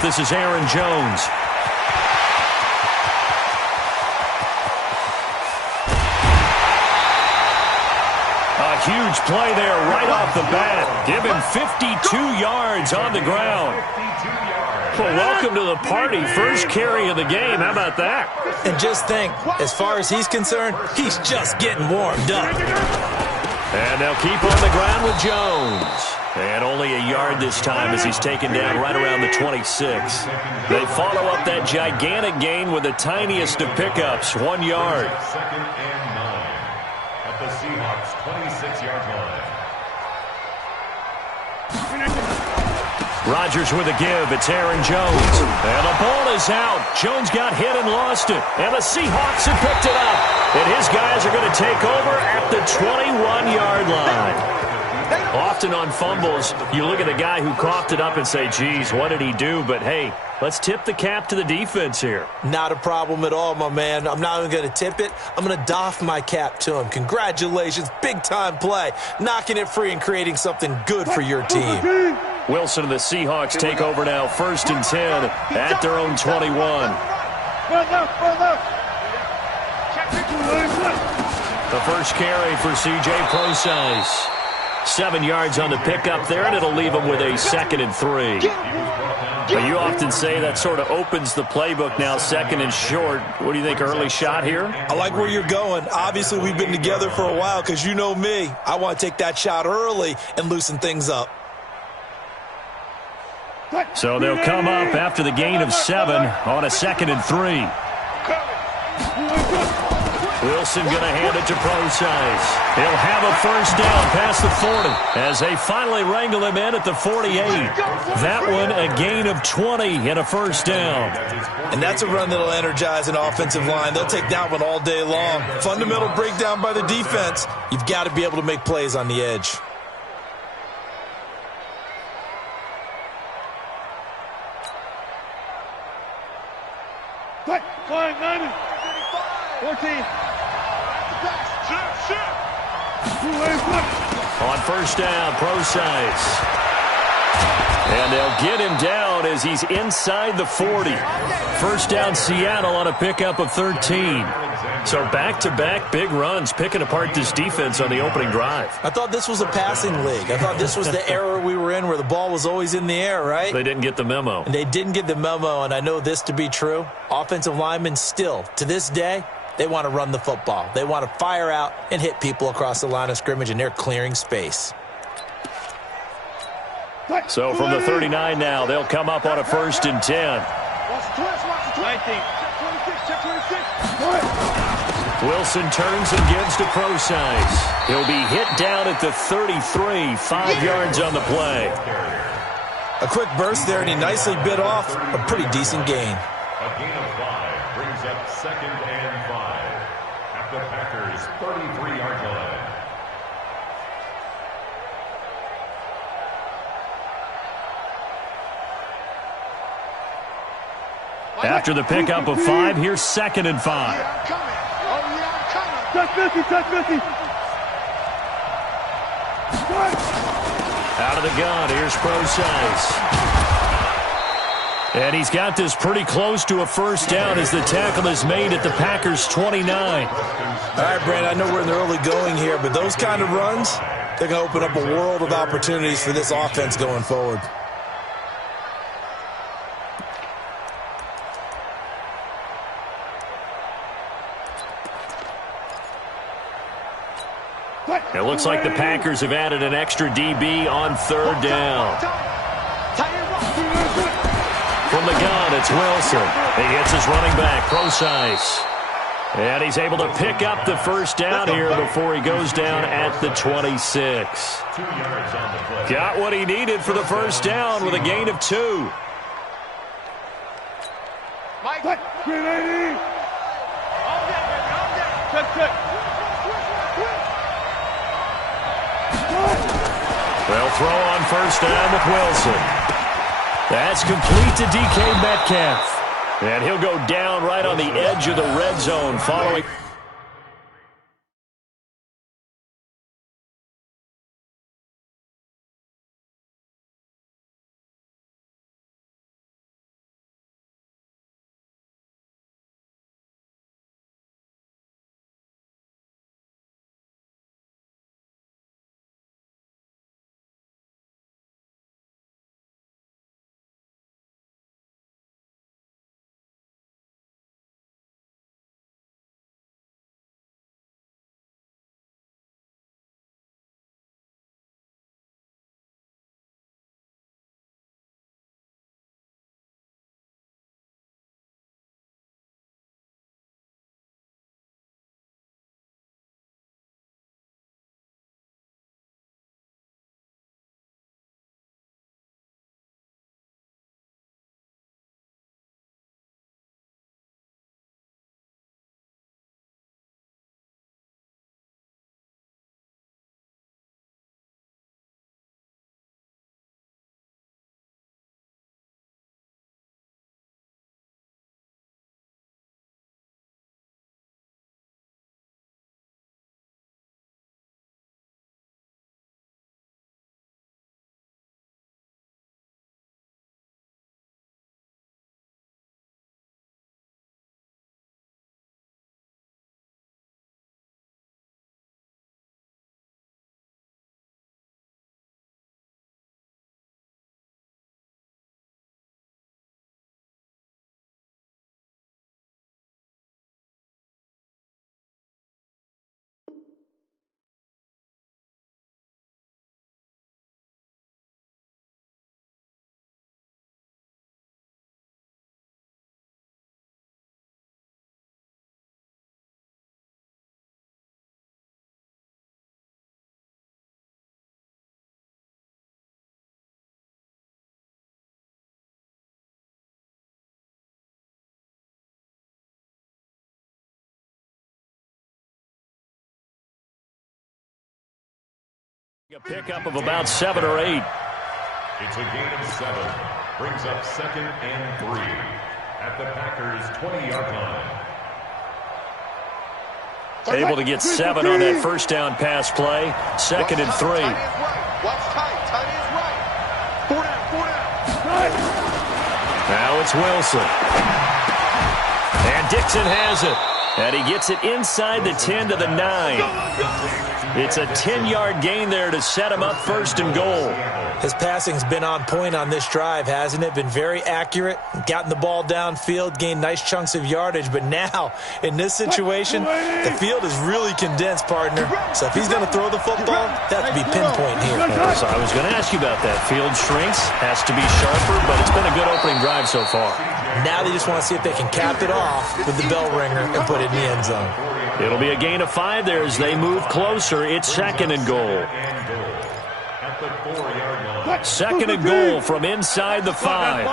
This is Aaron Jones. A huge play there right off the bat. Give him 52 yards on the ground. Well, welcome to the party. First carry of the game. How about that? And just think, as far as he's concerned, he's just getting warmed up. And they'll keep on the ground with Jones. And only a yard this time as he's taken down right around the 26. They follow up that gigantic gain with the tiniest of pickups, 1 yard. Second and 9 at the Seahawks' 26-yard line. Rodgers with a give. It's Aaron Jones. And the ball is out. Jones got hit and lost it. And the Seahawks have picked it up. And his guys are going to take over at the 21-yard line. Often on fumbles, you look at the guy who coughed it up and say, geez, what did he do? But, hey, let's tip the cap to the defense here. Not a problem at all, my man. I'm not even going to tip it. I'm going to doff my cap to him. Congratulations. Big-time play. Knocking it free and creating something good for your team. Wilson and the Seahawks take over now, 1st and 10 at their own 21. The first carry for C.J. Procise. 7 yards on the pickup there, and it'll leave him with a 2nd and 3. But you often say that sort of opens the playbook now, 2nd and short. What do you think, early shot here? I like where you're going. Obviously, we've been together for a while because you know me. I want to take that shot early and loosen things up. So they'll come up after the gain of 7 on a 2nd and 3. Wilson going to hand it to Procise. He'll have a first down past the 40 as they finally wrangle him in at the 48. That one a gain of 20 and a first down. And that's a run that'll energize an offensive line. They'll take that one all day long. Fundamental breakdown by the defense. You've got to be able to make plays on the edge. Flying 90. 14. On first down, Procise. And they'll get him down as he's inside the 40. First down, Seattle on a pickup of 13. So back-to-back big runs picking apart this defense on the opening drive. I thought this was a passing league. I thought this was the era we were in where the ball was always in the air, right? They didn't get the memo. And they didn't get the memo, and I know this to be true. Offensive linemen still, to this day, they want to run the football. They want to fire out and hit people across the line of scrimmage, and they're clearing space. So from the 39 now, they'll come up on a 1st and 10. 19. Wilson turns and gives to Procise. He'll be hit down at the 33, 5 yards on the play. A quick burst there, and he nicely bit off a pretty decent gain. A gain of 5 brings up 2nd and 5 at the Packers' 33-yard line. After the pickup of 5, here's 2nd and 5. Touch 50, touch 50. Out of the gun, here's Procise. And he's got this pretty close to a first down as the tackle is made at the Packers' 29. All right, Brandon, I know we're in the early going here, but those kind of runs, they're going to open up a world of opportunities for this offense going forward. It looks like the Packers have added an extra DB on 3rd down. From the gun, it's Wilson. He hits his running back, Procise. And he's able to pick up the first down here before he goes down at the 26. Got what he needed for the first down with a gain of 2. Mike. 380. Check. They'll throw on first down with Wilson. That's complete to DK Metcalf. And he'll go down right on the edge of the red zone following. A pickup of about 7 or 8. It's a gain of 7. Brings up 2nd and 3 at the Packers' 20-yard line. Able to get 7 on that first down pass play. 2nd and 3. Watch tight. Tight is right. 4 down. Now it's Wilson. And Dixon has it. And he gets it inside the 10 to the 9. It's a 10-yard gain there to set him up 1st and goal. His passing's been on point on this drive, hasn't it? Been very accurate, gotten the ball downfield, gained nice chunks of yardage. But now, in this situation, the field is really condensed, partner. So if he's going to throw the football, that has to be pinpoint here. So I was going to ask you about that. Field shrinks, has to be sharper, but it's been a good opening drive so far. Now they just want to see if they can cap it off with the bell ringer and put it in the end zone. It'll be a gain of 5 there as they move closer. It's 2nd and goal. At the 4-yard line. 2nd and goal from inside the 5.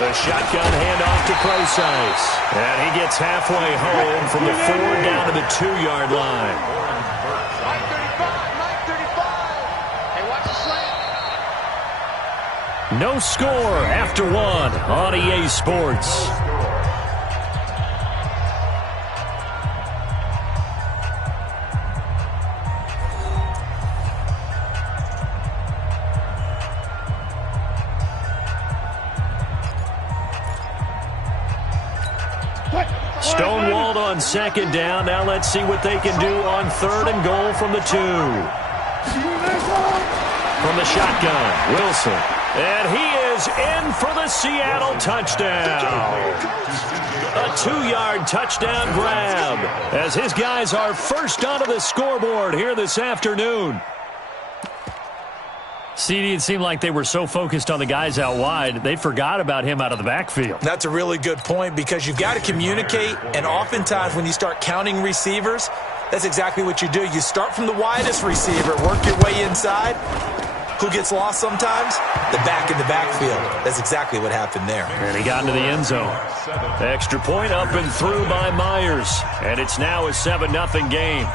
The shotgun handoff to Procise. And he gets halfway home from the 4 down to the 2-yard line. No score after 1 on EA Sports. Stonewalled on 2nd down. Now let's see what they can do on 3rd and goal from the 2. From the shotgun, Wilson. And he is in for the Seattle touchdown. A 2-yard touchdown grab as his guys are first onto the scoreboard here this afternoon. CD, it seemed like they were so focused on the guys out wide, they forgot about him out of the backfield. That's a really good point because you've got to communicate, and oftentimes when you start counting receivers, that's exactly what you do. You start from the widest receiver, work your way inside. Who gets lost sometimes? The back in the backfield. That's exactly what happened there. And he got into the end zone. Extra point up and through by Myers. And it's now a 7-0 game.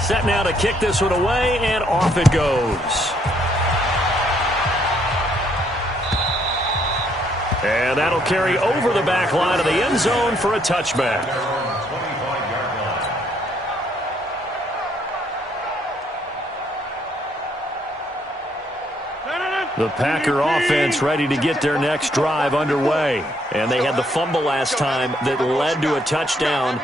Set now to kick this one away, and off it goes. And that'll carry over the back line of the end zone for a touchback. The Packer offense ready to get their next drive underway. And they had the fumble last time that led to a touchdown.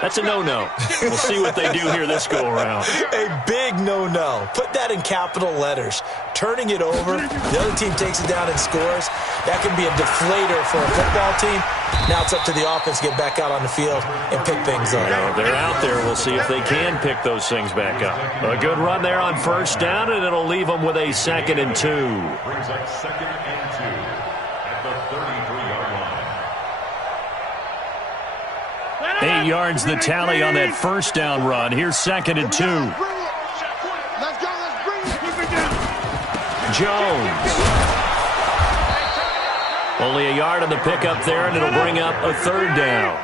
That's a no-no. We'll see what they do here this go-around. A big no-no. Put that in capital letters. Turning it over, the other team takes it down and scores. That can be a deflator for a football team. Now it's up to the offense to get back out on the field and pick things up. They're out there. We'll see if they can pick those things back up. A good run there on 1st down, and it'll leave them with a 2nd and 2. Brings up 2nd and 2 at the 33-yard line. 8 yards the tally on that 1st down run. Here's 2nd and 2. Jones. Only a yard on the pickup there, and it'll bring up a 3rd down.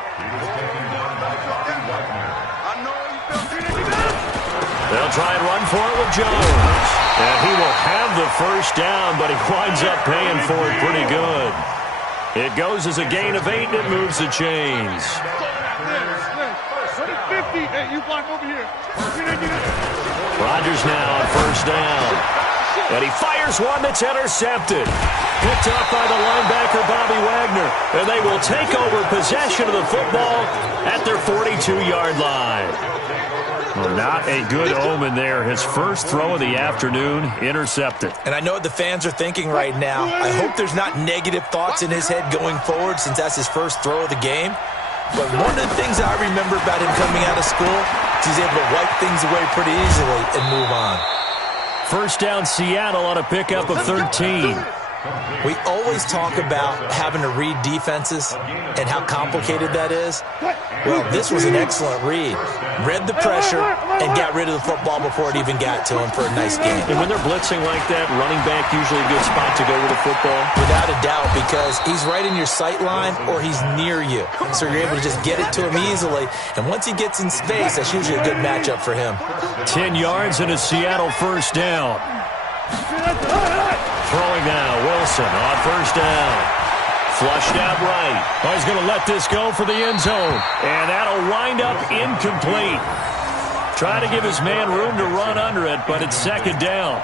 They'll try and run for it with Jones. And he will have the 1st down, but he winds up paying for it pretty good. It goes as a gain of 8, and it moves the chains. Rodgers now on 1st down. And he fires one that's intercepted. Picked up by the linebacker, Bobby Wagner. And they will take over possession of the football at their 42-yard line. Well, not a good omen there. His first throw of the afternoon intercepted. And I know what the fans are thinking right now. I hope there's not negative thoughts in his head going forward since that's his first throw of the game. But one of the things I remember about him coming out of school is he's able to wipe things away pretty easily and move on. 1st down Seattle on a pickup of 13. We always talk about having to read defenses and how complicated that is. Well, this was an excellent read. Read the pressure and got rid of the football before it even got to him for a nice game. And when they're blitzing like that, running back usually a good spot to go with the football? Without a doubt, because he's right in your sight line or he's near you. So you're able to just get it to him easily. And once he gets in space, that's usually a good matchup for him. 10 yards and a Seattle first down. Throwing now, Wilson on first down. Flushed out right. Oh, he's going to let this go for the end zone. And that'll wind up incomplete. Trying to give his man room to run under it, but it's second down.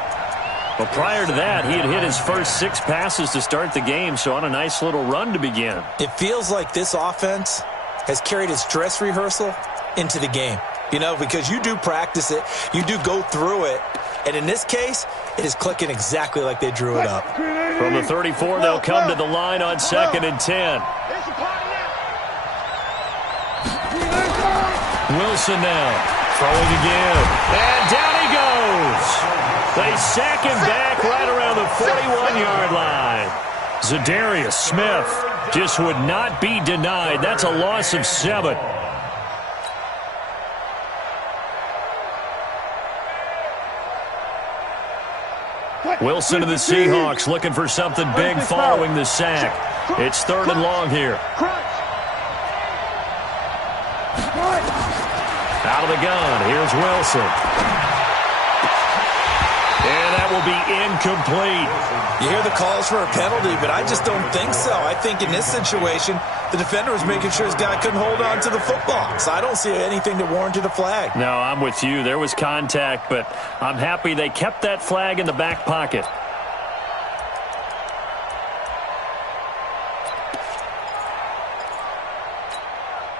But prior to that, he had hit his first 6 passes to start the game, so on a nice little run to begin. It feels like this offense has carried its dress rehearsal into the game. You know, because you do practice it, you do go through it, and in this case, it is clicking exactly like they drew it up. From the 34, they'll come to the line on 2nd and 10. Wilson now, throwing again, and down he goes. They sack him back right around the 41-yard line. Zadarius Smith just would not be denied. That's a loss of 7. Wilson and the Seahawks looking for something big following the sack. It's 3rd and long here. Out of the gun, here's Wilson. And that will be incomplete. You hear the calls for a penalty, but I just don't think so. I think in this situation, the defender was making sure his guy couldn't hold on to the football. So I don't see anything that warranted a flag. No, I'm with you. There was contact, but I'm happy they kept that flag in the back pocket.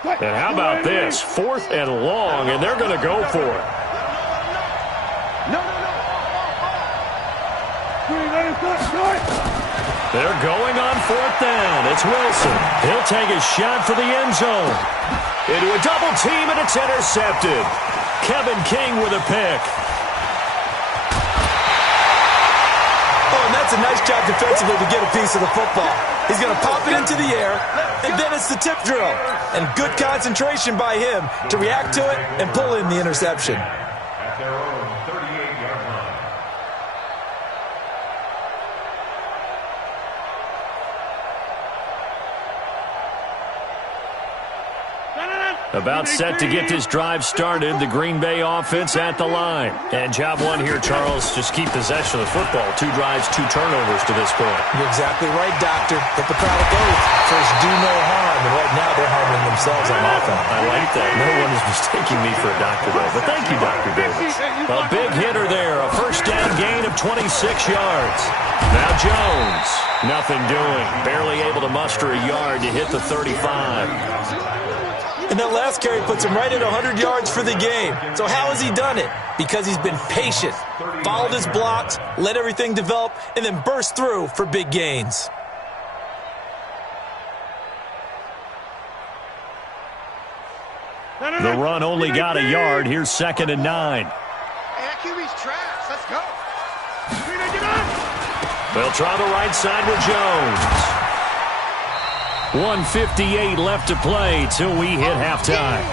And how about this? 4th and long, and they're going to go for it. They're going on 4th down. It's Wilson. He'll take a shot for the end zone. Into a double team, and it's intercepted. Kevin King with a pick. Oh, and that's a nice job defensively to get a piece of the football. He's going to pop it into the air, and then it's the tip drill. And good concentration by him to react to it and pull in the interception. At their own 38-yard line. About set to get this drive started. The Green Bay offense at the line. And job one here, Charles, just keep possession of the football. 2 drives, 2 turnovers to this point. You're exactly right, Doctor. Hippocratic oath. First, do no harm. And right now, they're harming themselves on offense. I like that. No one is mistaking me for a doctor, though. But thank you, Dr. Davis. A big hitter there. A first down gain of 26 yards. Now Jones. Nothing doing. Barely able to muster a yard to hit the 35. And that last carry puts him right at 100 yards for the game. So how has he done it? Because he's been patient, followed his blocks, let everything develop, and then burst through for big gains. The run only got a yard. Here's 2nd and 9. QB's trash. Let's go. They'll try the right side with Jones. 1:58 left to play till we hit halftime.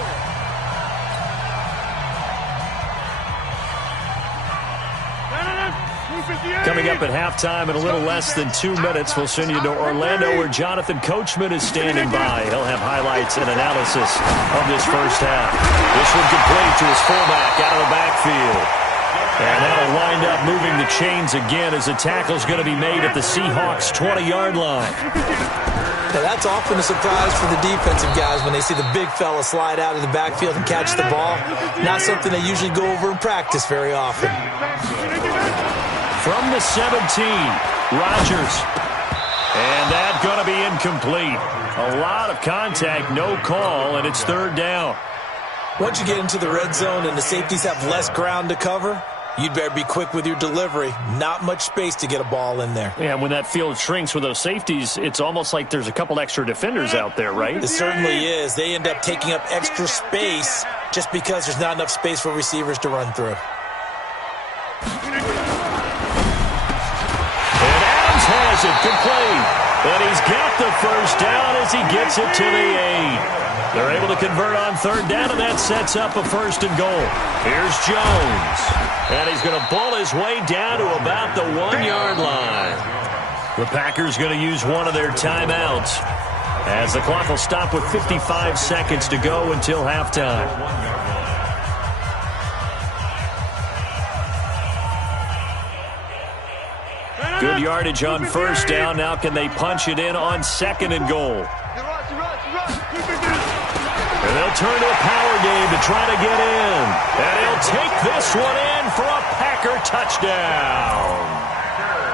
Coming up at halftime in a little less than 2 minutes, we'll send you to Orlando where Jonathan Coachman is standing by. He'll have highlights and analysis of this first half. This one complete to his fullback out of the backfield. And that'll wind up moving the chains again as the tackle's going to be made at the Seahawks' 20-yard line. Now, that's often a surprise for the defensive guys when they see the big fella slide out of the backfield and catch the ball. Not something they usually go over in practice very often. From the 17, Rodgers. And that's going to be incomplete. A lot of contact, no call, and it's 3rd down. Once you get into the red zone and the safeties have less ground to cover, you'd better be quick with your delivery. Not much space to get a ball in there. Yeah, when that field shrinks with those safeties, it's almost like there's a couple extra defenders out there, right? It certainly is. They end up taking up extra space just because there's not enough space for receivers to run through. And Adams has it complete. And he's got the first down as he gets it to the 8. They're able to convert on third down, and that sets up a 1st and goal. Here's Jones. And he's going to bull his way down to about the 1-yard line. The Packers going to use one of their timeouts, as the clock will stop with 55 seconds to go until halftime. Good yardage on first down. Now can they punch it in on 2nd and goal? And they'll turn to a power game to try to get in. And he'll take this one in for a Packer touchdown.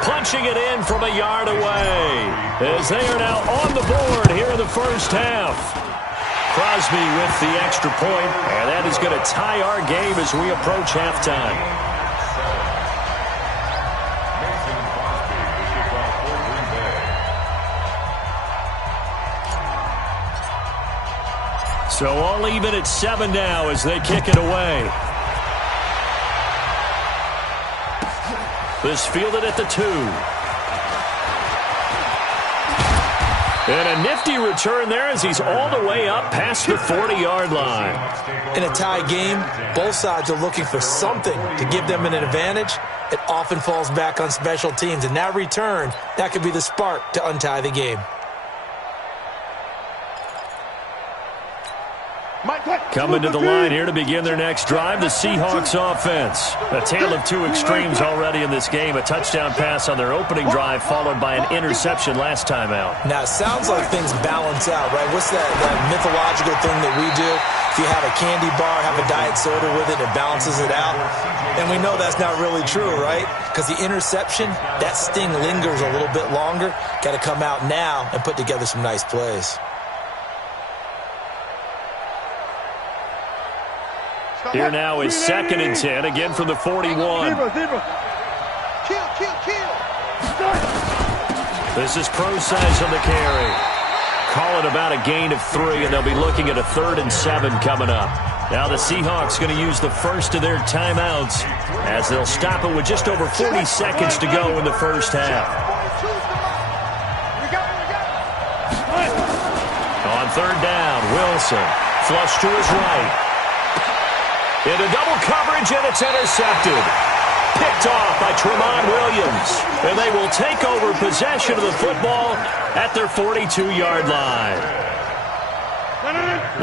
Punching it in from a yard away, as they are now on the board here in the first half. Crosby with the extra point, and that is going to tie our game as we approach halftime. So all even at 7 now as they kick it away. This fielded at the 2. And a nifty return there as he's all the way up past the 40-yard line. In a tie game, both sides are looking for something to give them an advantage. It often falls back on special teams, and that return, that could be the spark to untie the game. Coming to the line here to begin their next drive, the Seahawks offense. A tale of two extremes already in this game. A touchdown pass on their opening drive, followed by an interception last time out. Now, it sounds like things balance out, right? What's that mythological thing that we do? If you have a candy bar, have a diet soda with it, it balances it out. And we know that's not really true, right? Because the interception, that sting lingers a little bit longer. Got to come out now and put together some nice plays. Here now is 2nd and 10, again from the 41. This is Pro-size on the carry. Call it about a gain of 3, and they'll be looking at a 3rd and 7 coming up. Now the Seahawks going to use the first of their timeouts as they'll stop it with just over 40 seconds to go in the first half. On 3rd down, Wilson flush to his right. Into double coverage, and it's intercepted. Picked off by Tramon Williams. And they will take over possession of the football at their 42-yard line.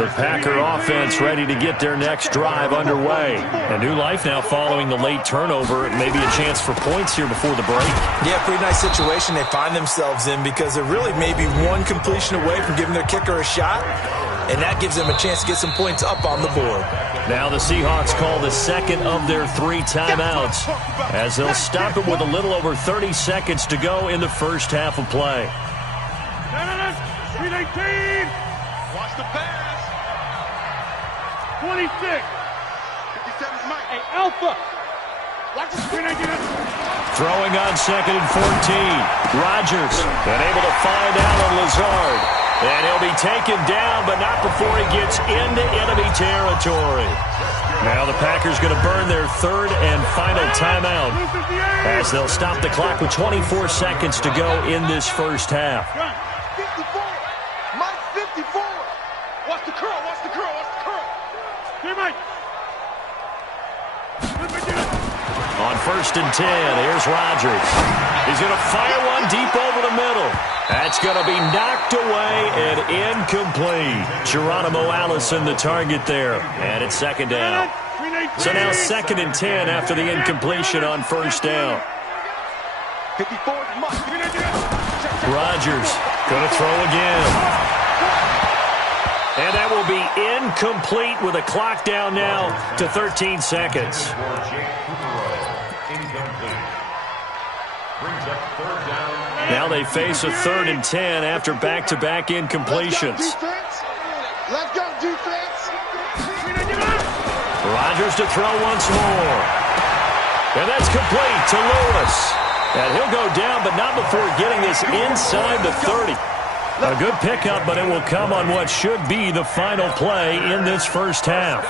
The Packer offense ready to get their next drive underway. A new life now following the late turnover. Maybe a chance for points here before the break. Yeah, pretty nice situation they find themselves in because they're really maybe one completion away from giving their kicker a shot. And that gives them a chance to get some points up on the board. Now the Seahawks call the second of their 3 timeouts as they'll stop it with a little over 30 seconds to go in the first half of play. Watch the pass. 26. 57 Mike. Hey, Alpha. Watch the screen. Throwing on 2nd and 14. Rodgers unable to find Allen Lazard. And he'll be taken down, but not before he gets into enemy territory. Now the Packers going to burn their 3rd and final timeout as they'll stop the clock with 24 seconds to go in this first half. 54. Mike 54. Watch the curl. Watch the curl. Watch the curl. Here, Mike. On 1st and 10, here's Rodgers. He's going to fire one deep over the middle. That's going to be knocked away and incomplete. Geronimo Allison, the target there. And it's 2nd down. So now 2nd and 10 after the incompletion on 1st down. 54. Rodgers going to throw again. And that will be incomplete with a clock down now to 13 seconds. Now they face a 3rd and 10 after back-to-back incompletions. Let's go, defense. Rodgers to throw once more. And that's complete to Lewis. And he'll go down, but not before getting this inside the 30. A good pickup, but it will come on what should be the final play in this first half.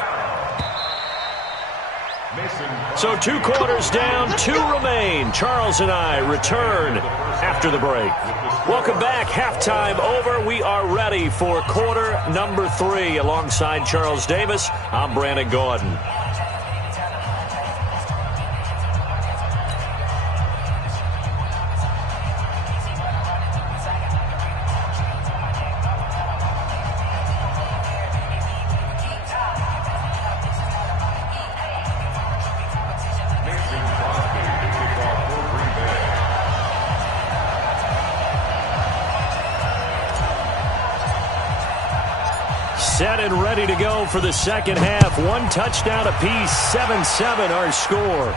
So 2 quarters down, 2 remain. Charles and I return after the break. Welcome back. Halftime over. We are ready for quarter number 3. Alongside Charles Davis, I'm Brandon Gordon. Set and ready to go for the second half. 1 touchdown apiece, 7-7 our score.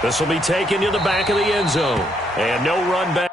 This will be taken to the back of the end zone. And no run back.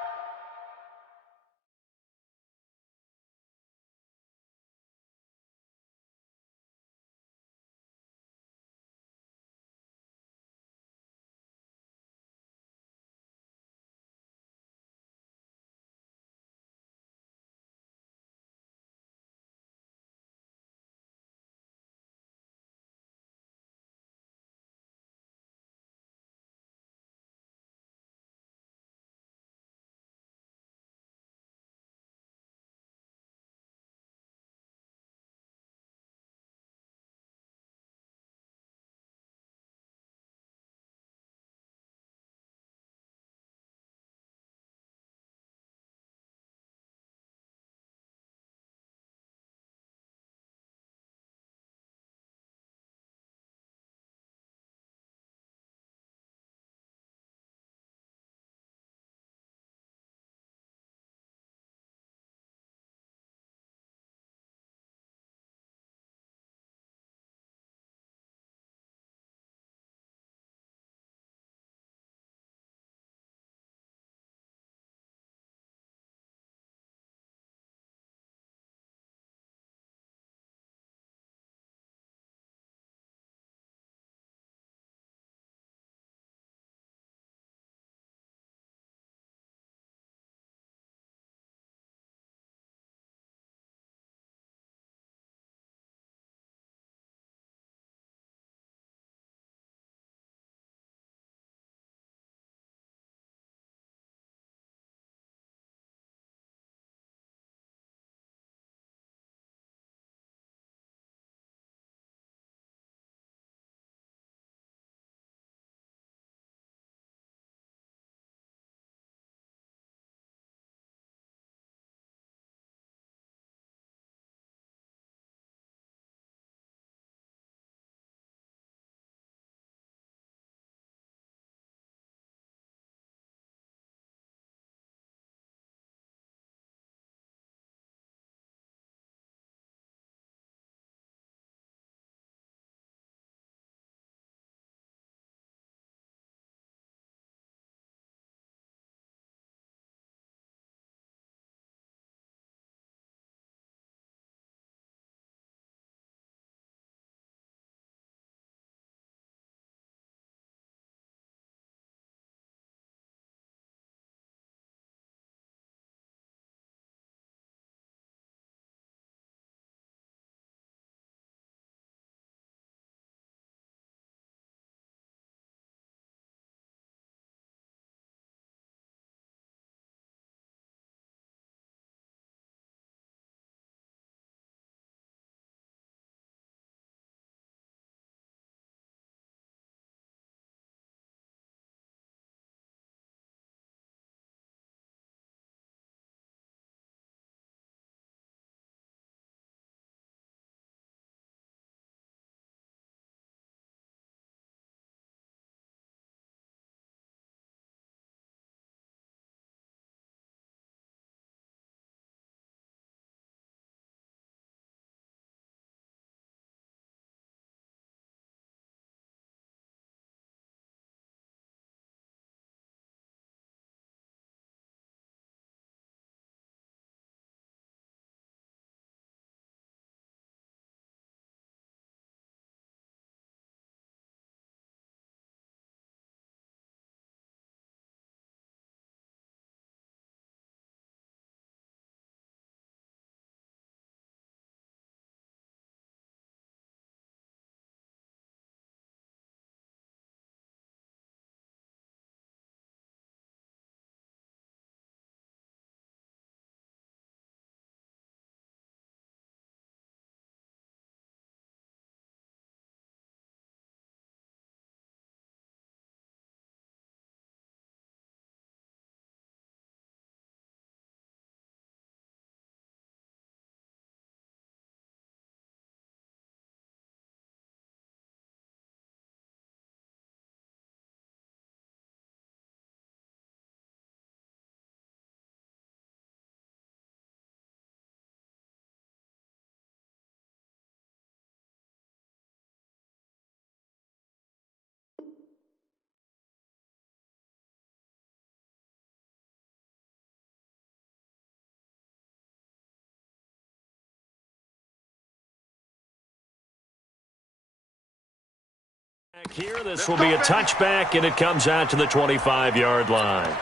Here, this will be a touchback, and it comes out to the 25-yard line.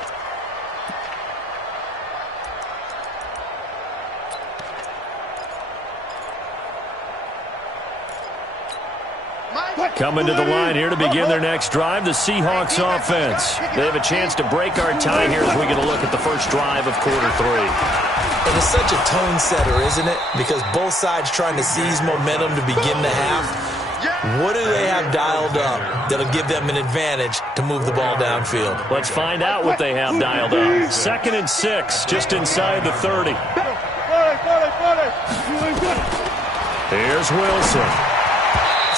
Coming to the line here to begin their next drive, the Seahawks offense. They have a chance to break our tie here as we get a look at the first drive of quarter 3. And it's such a tone setter, isn't it? Because both sides trying to seize momentum to begin the half. What do they have dialed up that'll give them an advantage to move the ball downfield? Let's find out what they have dialed up. 2nd and 6, just inside the 30. Here's Wilson.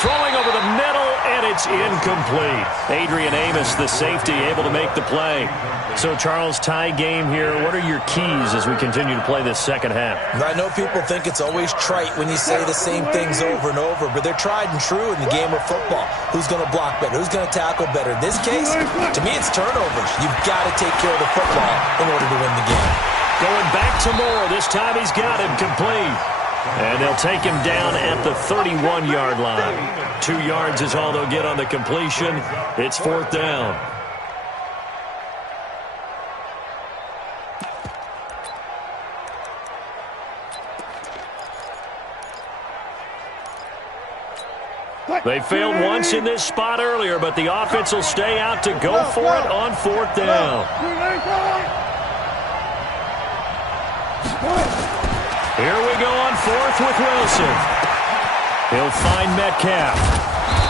Throwing over the middle, and it's incomplete. Adrian Amos, the safety, able to make the play. So, Charles, tie game here. What are your keys as we continue to play this second half? I know people think it's always trite when you say the same things over and over, but they're tried and true in the game of football. Who's going to block better? Who's going to tackle better? In this case, to me, it's turnovers. You've got to take care of the football in order to win the game. Going back to Moore. This time he's got him complete. And they'll take him down at the 31-yard line. 2 yards is all they'll get on the completion. It's 4th down. They failed once in this spot earlier, but the offense will stay out to go for it on 4th down. Here we go on 4th with Wilson. He'll find Metcalf.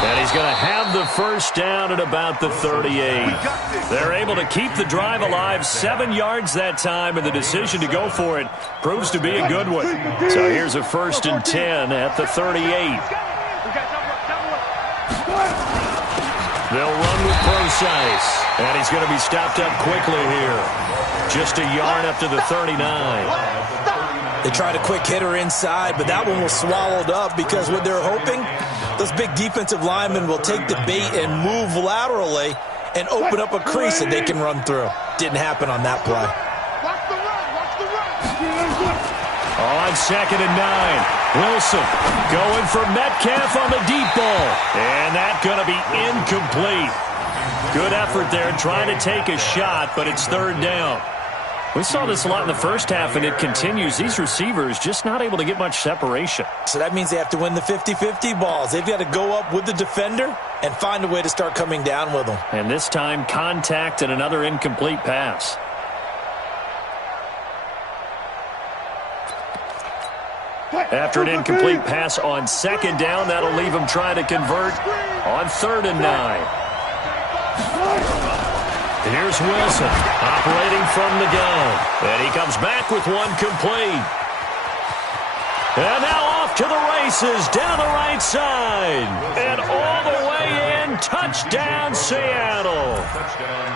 And he's going to have the first down at about the 38. They're able to keep the drive alive, 7 yards that time, and the decision to go for it proves to be a good one. So here's a 1st and 10 at the 38. They'll run with Procise. And he's going to be stopped up quickly here. Just a yard up to the 39. They tried a quick hitter inside, but that one was swallowed up because what they're hoping, those big defensive linemen will take the bait and move laterally and open up a crease that they can run through. Didn't happen on that play. On 2nd and 9, Wilson going for Metcalf on the deep ball. And that's going to be incomplete. Good effort there trying to take a shot, but it's 3rd down. We saw this a lot in the first half, and it continues. These receivers just not able to get much separation. So that means they have to win the 50-50 balls. They've got to go up with the defender and find a way to start coming down with them. And this time, contact and another incomplete pass. After an incomplete pass on 2nd down, that'll leave him trying to convert on 3rd and 9. Here's Wilson, operating from the gun. And he comes back with one complete. And now off to the races, down the right side. And all the way in, touchdown Seattle.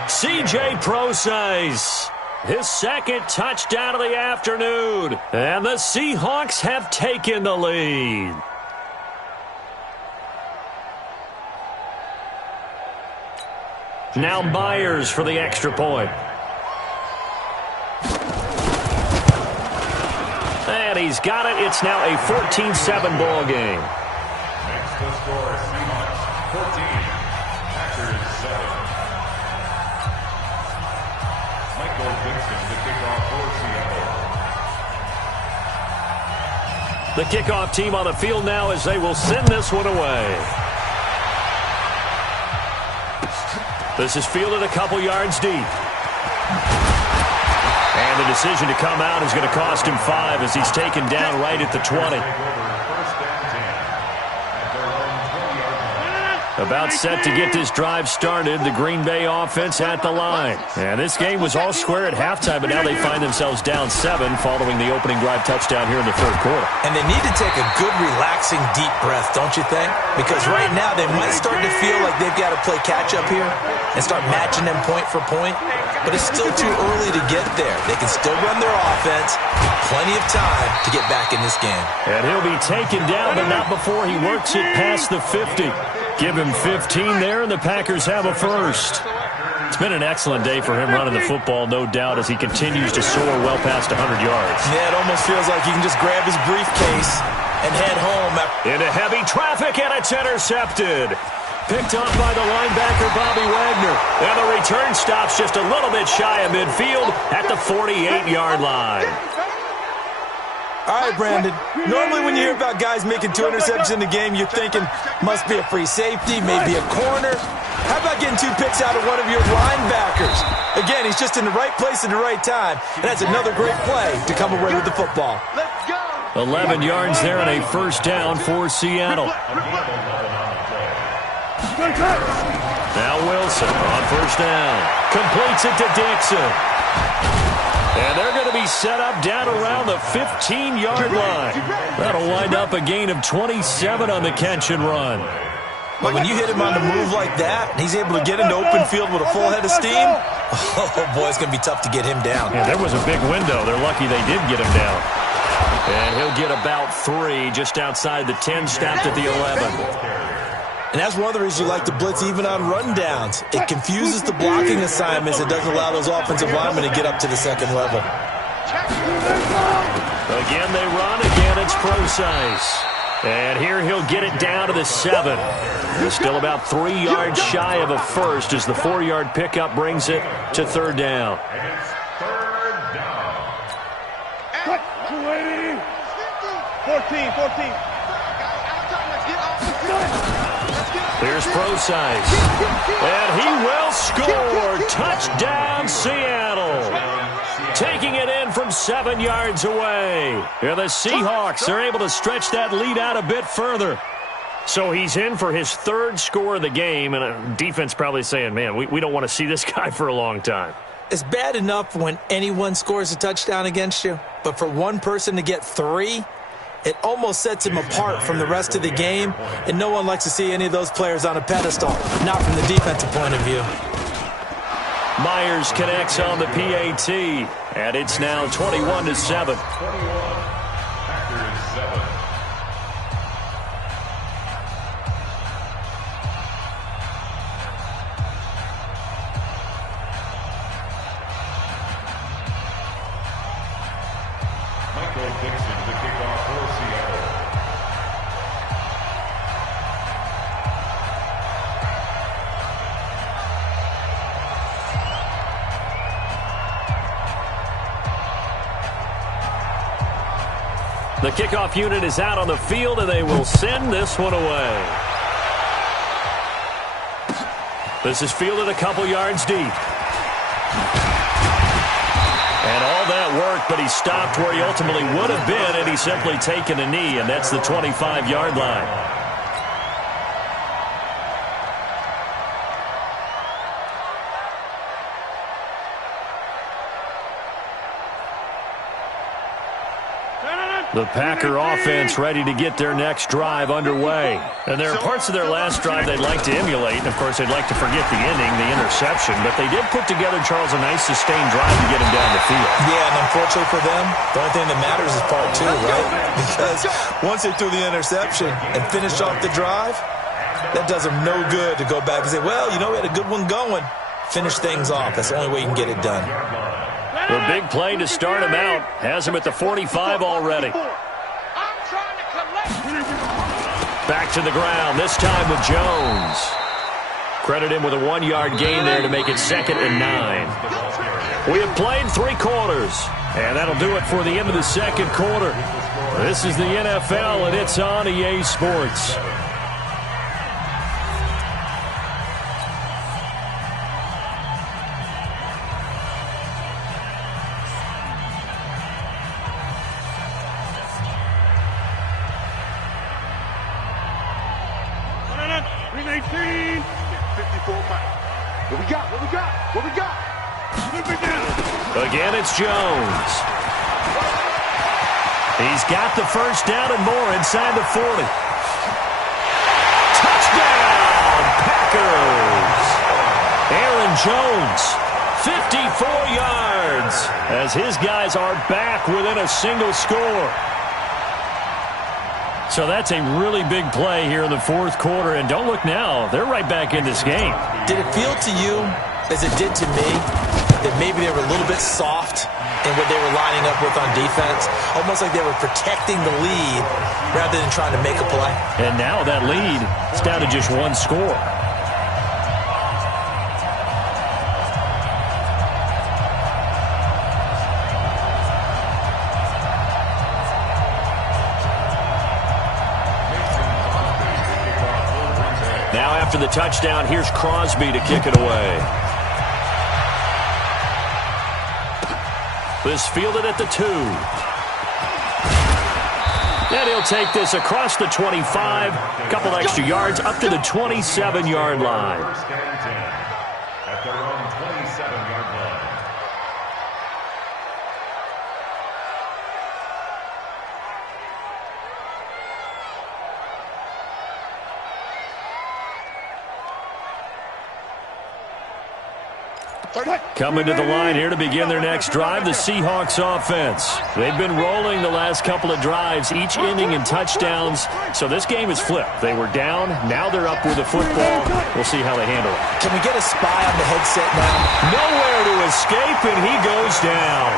C.J. Procise, his 2nd touchdown of the afternoon. And the Seahawks have taken the lead. Now Myers for the extra point. And he's got it. It's now a 14-7 ball game. Next to score, Seahawks 14, Packers 7. Michael Dixon to kick off for Seattle. The kickoff team on the field now as they will send this one away. This is fielded a couple yards deep. And the decision to come out is going to cost him 5 as he's taken down right at the 20. About set to get this drive started, the Green Bay offense at the line. And this game was all square at halftime, but now they find themselves down 7 following the opening drive touchdown here in the 3rd quarter. And they need to take a good, relaxing, deep breath, don't you think? Because right now they might start to feel like they've got to play catch-up here and start matching them point for point. But it's still too early to get there. They can still run their offense. Plenty of time to get back in this game. And he'll be taken down, but not before he works it past the 50. Give him 15 there, and the Packers have a first. It's been an excellent day for him running the football, no doubt, as he continues to soar well past 100 yards. Yeah, it almost feels like he can just grab his briefcase and head home. Into heavy traffic, and it's intercepted. picked off by the linebacker, Bobby Wagner. And the return stops just a little bit shy of midfield at the 48-yard line. All right, Brandon. Normally when you hear about guys making 2 interceptions in the game, you're thinking must be a free safety, maybe a corner. How about getting 2 picks out of one of your linebackers? Again, he's just in the right place at the right time, and that's another great play to come away with the football. 11 yards there and a first down for Seattle. Now Wilson on first down. Completes it to Dixon. And they're going to be set up down around the 15-yard line. That'll wind up a gain of 27 on the catch and run. But when you hit him on the move like that, and he's able to get into open field with a full head of steam, oh, boy, it's going to be tough to get him down. Yeah, there was a big window. They're lucky they did get him down. And he'll get about 3 just outside the 10, stopped at the 11. And that's one of the reasons you like to blitz even on rundowns. It confuses the blocking assignments. It doesn't allow those offensive linemen to get up to the second level. Again, they run. Again, it's Procise. And here he'll get it down to the 7. He's still about 3 yards shy of a first as the 4-yard pickup brings it to third down. And it's third down. 14. Here's Procise. And he will score. Touchdown, Seattle. Taking it in from 7 yards away. And the Seahawks are able to stretch that lead out a bit further. So he's in for his 3rd score of the game, and a defense probably saying, man, we don't want to see this guy for a long time. It's bad enough when anyone scores a touchdown against you, but for one person to get 3, it almost sets him apart from the rest of the game, and no one likes to see any of those players on a pedestal, not from the defensive point of view. Myers connects on the PAT, and it's now 21-7. Packers 7. Michael Dixon to kick off for Seattle. The kickoff unit is out on the field, and they will send this one away. This is fielded a couple yards deep. And all that work, but he stopped where he ultimately would have been, and he's simply taken a knee, and that's the 25-yard line. The Packer offense ready to get their next drive underway. And there are parts of their last drive they'd like to emulate. And, of course, they'd like to forget the ending, the interception. But they did put together, Charles, a nice sustained drive to get him down the field. Yeah, and unfortunately for them, the only thing that matters is part 2, right? Because once they threw the interception and finished off the drive, that does them no good to go back and say, well, you know, we had a good one going. Finish things off. That's the only way you can get it done. The big play to start him out has him at the 45 already. Back to the ground, this time with Jones. Credit him with a 1-yard gain there to make it 2nd and 9. We have played 3 quarters, and that'll do it for the end of the 2nd quarter. This is the NFL, and it's on EA Sports. Again, it's Jones. He's got the first down and more inside the 40. Touchdown, Packers! Aaron Jones, 54 yards, as his guys are back within a single score. So that's a really big play here in the 4th quarter, and don't look now, they're right back in this game. Did it feel to you, as it did to me, that maybe they were a little bit soft in what they were lining up with on defense. Almost like they were protecting the lead rather than trying to make a play. And now that lead is down to just one score. Now after the touchdown, here's Crosby to kick it away. This fielded at the 2. And he'll take this across the 25. A couple extra yards up to the 27-yard line. First and 10 at their own 27-yard line. Coming to the line here to begin their next drive, the Seahawks offense. They've been rolling the last couple of drives, each inning in touchdowns. So this game is flipped. They were down. Now they're up with the football. We'll see how they handle it. Can we get a spy on the headset now? Nowhere to escape, and he goes down.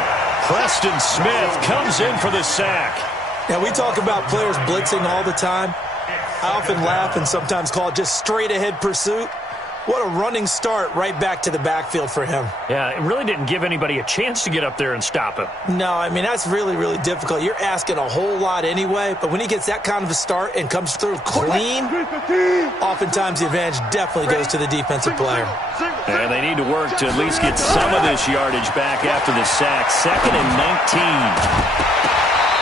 Preston Smith comes in for the sack. Now, we talk about players blitzing all the time. I often laugh and sometimes call it just straight-ahead pursuit. What a running start right back to the backfield for him. Yeah, it really didn't give anybody a chance to get up there and stop him. No, I mean, that's really, really difficult. You're asking a whole lot anyway, but when he gets that kind of a start and comes through clean, oftentimes the advantage definitely goes to the defensive player. And they need to work to at least get some of this yardage back after the sack. 2nd and 19.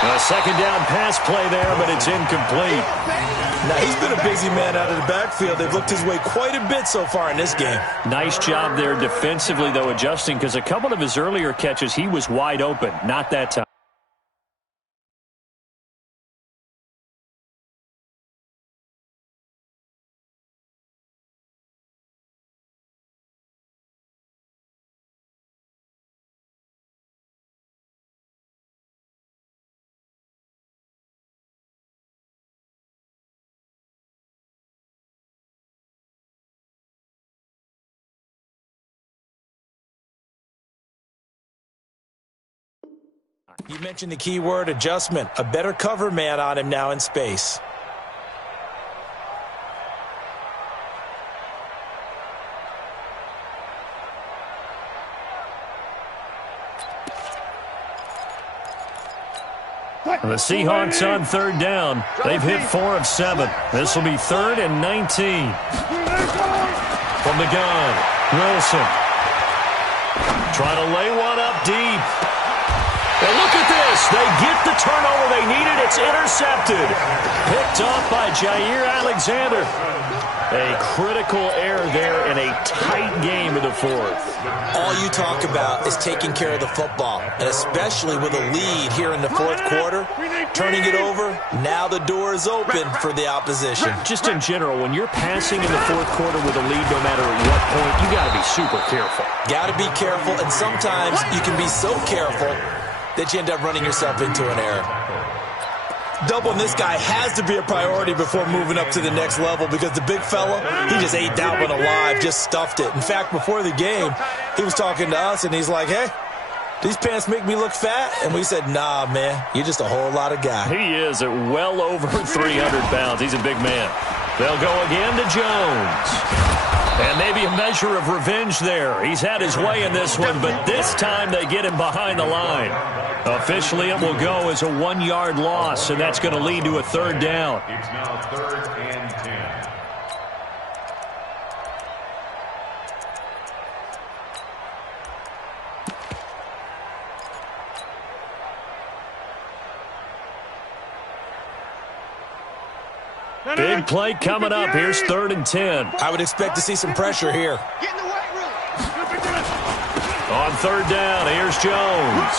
A second down pass play there, but it's incomplete. Now, he's been a busy man out of the backfield. They've looked his way quite a bit so far in this game. Nice job there defensively, though, adjusting, because a couple of his earlier catches, he was wide open. Not that time. You mentioned the key word, adjustment. A better cover man on him now in space. The Seahawks on 3rd down. They've hit 4 of 7. This will be 3rd and 19. From the gun, Wilson. Trying to lay one up deep. And look at this. They get the turnover they needed. It's intercepted. Picked off by Jair Alexander. A critical error there in a tight game in the 4th. All you talk about is taking care of the football, and especially with a lead here in the 4th quarter, turning it over, now the door is open for the opposition. Just in general, when you're passing in the 4th quarter with a lead, no matter at what point, you got to be super careful. Got to be careful, and sometimes you can be so careful that you end up running yourself into an error. Doubling this guy has to be a priority before moving up to the next level, because the big fella, he just ate that one alive, just stuffed it. In fact, before the game, he was talking to us, and he's like, hey, these pants make me look fat? And we said, nah, man, you're just a whole lot of guy. He is at well over 300 pounds. He's a big man. They'll go again to Jones. And maybe a measure of revenge there. He's had his way in this one, but this time they get him behind the line. Officially, it will go as a 1-yard loss, and that's going to lead to a 3rd down. It's now 3rd and 10. Big play coming up. Here's 3rd and 10. I would expect to see some pressure here. Get in the weight room. On 3rd down, here's Jones.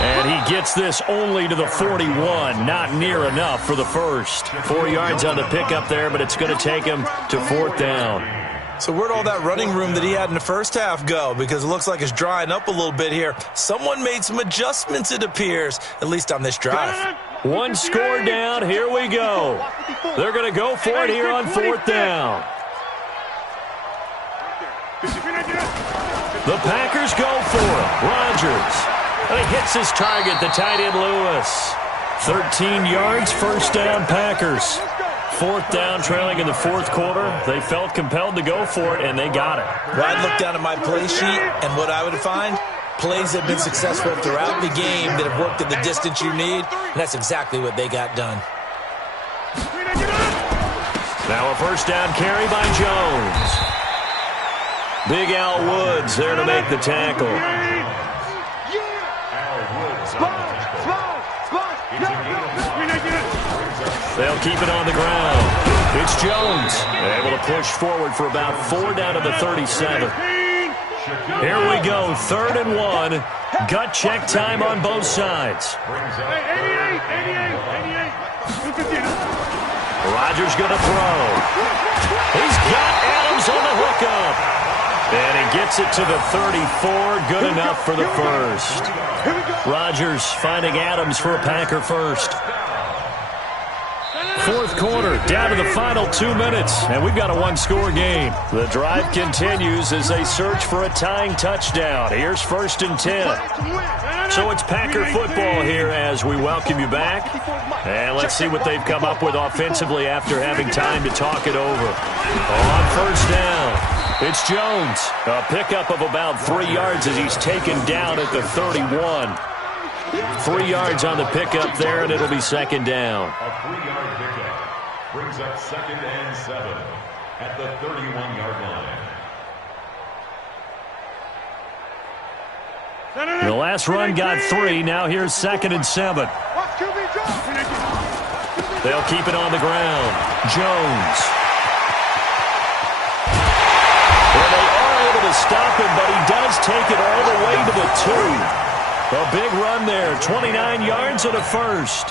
And he gets this only to the 41. Not near enough for the first. 4 yards on the pickup there, but it's going to take him to 4th down. So where'd all that running room that he had in the first half go? Because it looks like it's drying up a little bit here. Someone made some adjustments, it appears, at least on this drive. 1 score down. Here we go. They're going to go for it here on 4th down. The Packers go for it. Rodgers And he hits his target, the tight end Lewis. 13 yards, first down Packers. Fourth down, trailing in the fourth quarter. They felt compelled to go for it, and they got it. Well, I'd look down at my play sheet, and what I would find, plays have been successful throughout the game that have worked at the distance you need, and that's exactly what they got done. Now a first down carry by Jones. Big Al Woods there to make the tackle. They'll keep it on the ground. It's Jones, able to push forward for about 4 down to the 37. Here we go, 3rd and 1. Gut check time on both sides. Rodgers going to throw. He's got Adams on the hookup. And he gets it to the 34. Good enough for the first. Rodgers finding Adams for a Packer first. Fourth quarter, down to the final 2 minutes, and we've got a one-score game. The drive continues as they search for a tying touchdown. Here's 1st and 10. So it's Packer football here as we welcome you back. And let's see what they've come up with offensively after having time to talk it over. On first down, it's Jones. A pickup of about 3 yards as he's taken down at the 31. 3 yards on the pickup there, and it'll be 2nd down. A 3-yard pickup brings up 2nd and 7 at the 31-yard line. The last run got 3. Now here's 2nd and 7. They'll keep it on the ground. Jones. Well, they are able to stop him, but he does take it all the way to the 2. A big run there, 29 yards and a first.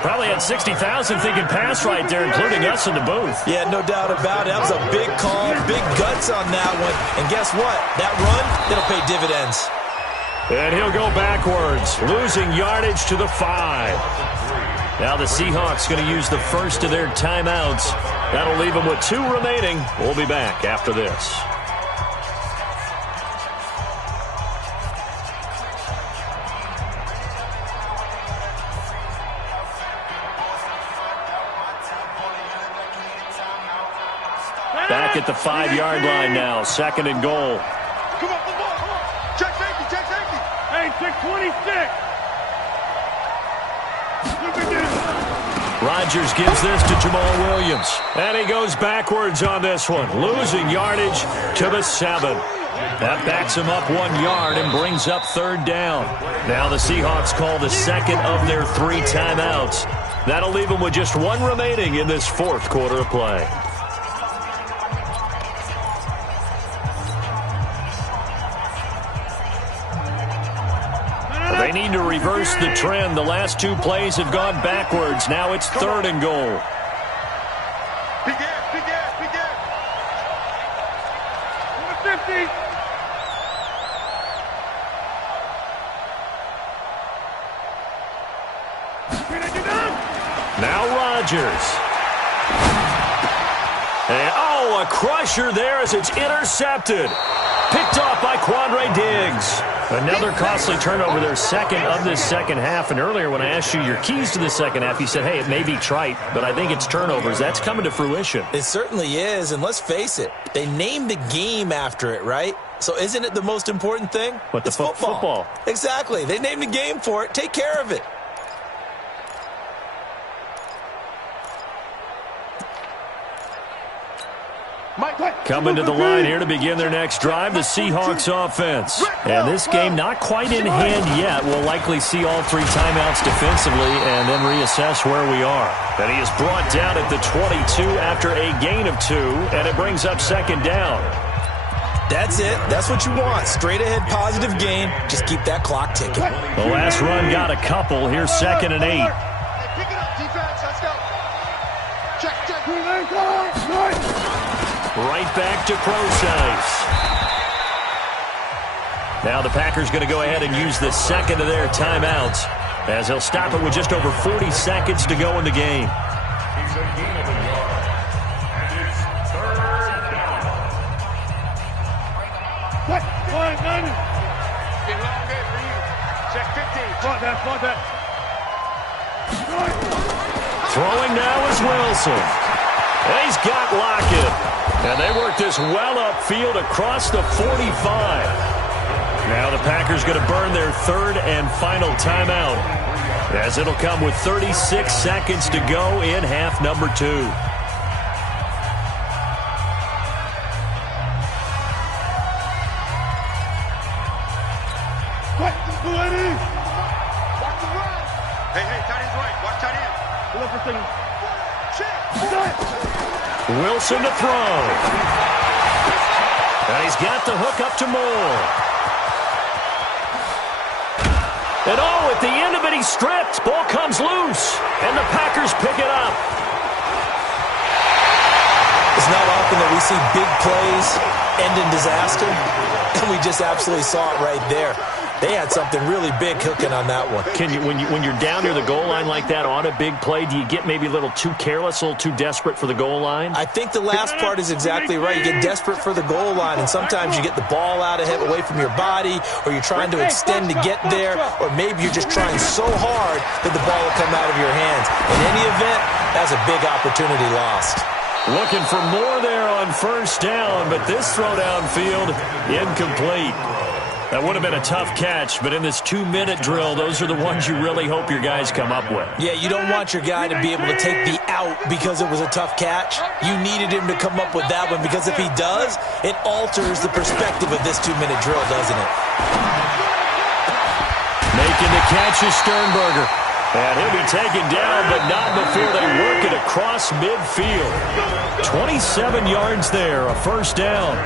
Probably had 60,000 thinking pass right there, including us in the booth. Yeah, no doubt about it. That was a big call, big guts on that one. And guess what? That run, it'll pay dividends. And he'll go backwards, losing yardage to the 5. Now the Seahawks going to use the first of their timeouts. That'll leave them with 2 remaining. We'll be back after this. Back at the 5-yard line now, 2nd and goal. Come on, come on, come on. Check safety, check safety. Hey, check 26. Look at this. Rodgers gives this to Jamal Williams. And he goes backwards on this one, losing yardage to the 7. That backs him up 1 yard and brings up 3rd down. Now the Seahawks call the second of their 3 timeouts. That'll leave them with just 1 remaining in this 4th quarter of play. They need to reverse the trend. The last 2 plays have gone backwards. Now it's 3rd and goal. Big ass, big ass, big ass. 150. Now Rodgers. And, a crusher there as it's intercepted. Picked off by Quandre Diggs. Another costly turnover, their 2nd of this second half. And earlier when I asked you your keys to the second half, you said, hey, it may be trite, but I think it's turnovers. That's coming to fruition. It certainly is, and let's face it, they named the game after it, right? So isn't it the most important thing? What, the football? Exactly. They named the game for it. Take care of it. Coming to the line here to begin their next drive, the Seahawks offense. And this game not quite in hand yet. We'll likely see all 3 timeouts defensively and then reassess where we are. And he is brought down at the 22 after a gain of 2, and it brings up 2nd down. That's it. That's what you want. Straight ahead positive gain. Just keep that clock ticking. The last run got a couple. Here's 2nd and 8. Pick it up, defense. Let's go. Check. Right back to Procise. Now the Packers going to go ahead and use the 2nd of their timeouts as they'll stop it with just over 40 seconds to go in the game. He's a gain of a yard. And it's 3rd down. What? Get long day for you. Check Fight that, fight that. Throwing now is Wilson. And he's got Lockett. And they work this well upfield across the 45. Now the Packers going to burn their third and final timeout, as it'll come with 36 seconds to go in half number 2. Hey, tight end's right. Watch tight end. Pull up for second. Wilson to throw. And he's got the hook up to Moore. And at the end of it, he's stripped. Ball comes loose. And the Packers pick it up. It's not often that we see big plays end in disaster. And we just absolutely saw it right there. They had something really big cooking on that one. Can you, when you're down near the goal line like that on a big play, do you get maybe a little too careless, a little too desperate for the goal line? I think the last part is exactly right. You get desperate for the goal line, and sometimes you get the ball out ahead, away from your body, or you're trying to extend to get there, or maybe you're just trying so hard that the ball will come out of your hands. In any event, that's a big opportunity lost. Looking for more there on first down, but this throw downfield incomplete. That would have been a tough catch, but in this 2-minute drill, those are the ones you really hope your guys come up with. Yeah, you don't want your guy to be able to take the out because it was a tough catch. You needed him to come up with that one, because if he does, it alters the perspective of this 2-minute drill, doesn't it? Making the catch is Sternberger. And he'll be taken down, but not before they work it across midfield. 27 yards there, a first down.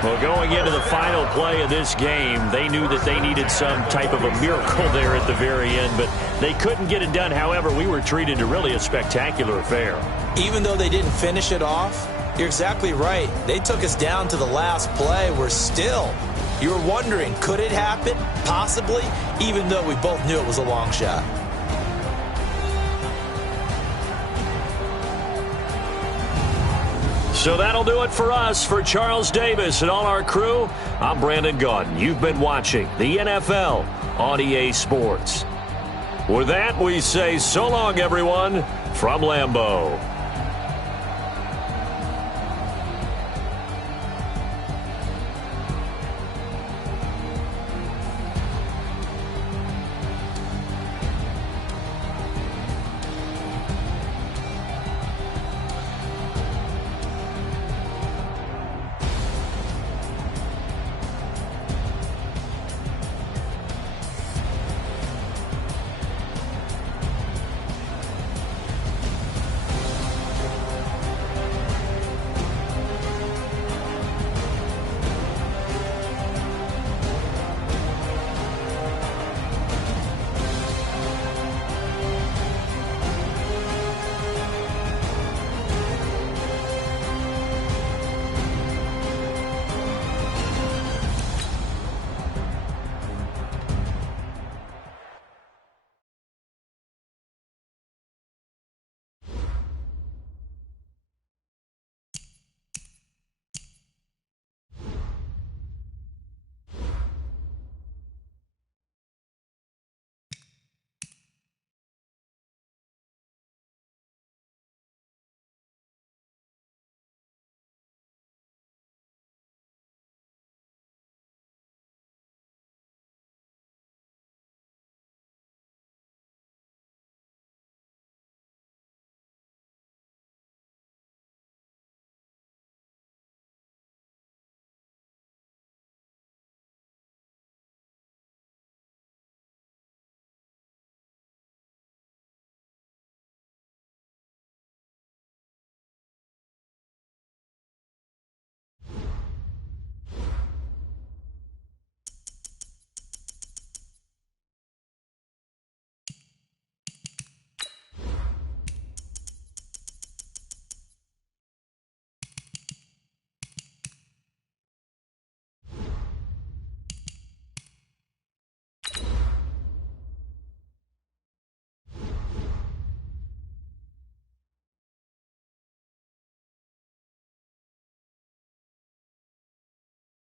Well, going into the final play of this game, they knew that they needed some type of a miracle there at the very end, but they couldn't get it done. However, we were treated to really a spectacular affair. Even though they didn't finish it off, you're exactly right. They took us down to the last play. We're still, you were wondering, could it happen? Possibly, even though we both knew it was a long shot. So that'll do it for us. For Charles Davis and all our crew, I'm Brandon Gaudin. You've been watching the NFL on EA Sports. With that, we say so long, everyone, from Lambeau.